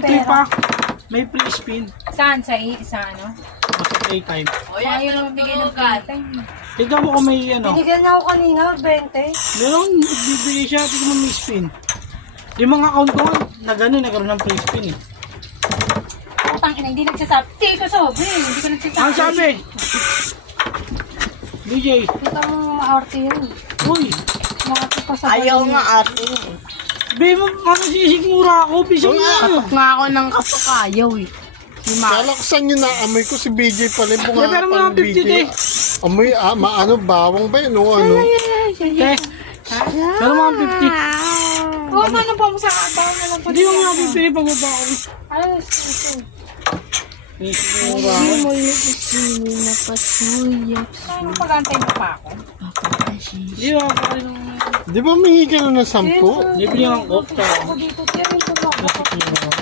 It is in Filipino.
may free pera. pa. May free spin. Saan? Sa ano? Sa playtime. Ayaw naman bigay ng time. Tignan mo kung may ano. Binigyan niya ako kanina, 20. Meron, bibigay siya. Tignan mo may spin. Yung mga account ko na gano'n, nagkaroon ng free spin eh. Utang ina, hindi nagsasabi. Hindi ko sabi. Hindi ko nagsasabi. Ang sabi? DJ, Kita mo maarte yun. uy, Maarte pa sa Ayaw bali. nga ate. be mo, makasigmura ako. Bisa mo na. Katok nga ako ng katok ayaw eh. Kalaksan nyo na, amoy ko si BJ pala yung bunga Pero mga 50 BJ. Amoy, maano, bawang ba yun? O ano? Eh, pero mga 50. Oo, paano pa mo sa kabaw na lang po? Hindi mo nga bibili pag baba ako. Ano ito? May sigmura ako. Ano pag-antay mo pa ako? Hindi mo ako rin ng... Di ba mingi ka na ng 10? Bibili ng coke. Ako dito, tiyan ito ba? Nasikmura ako.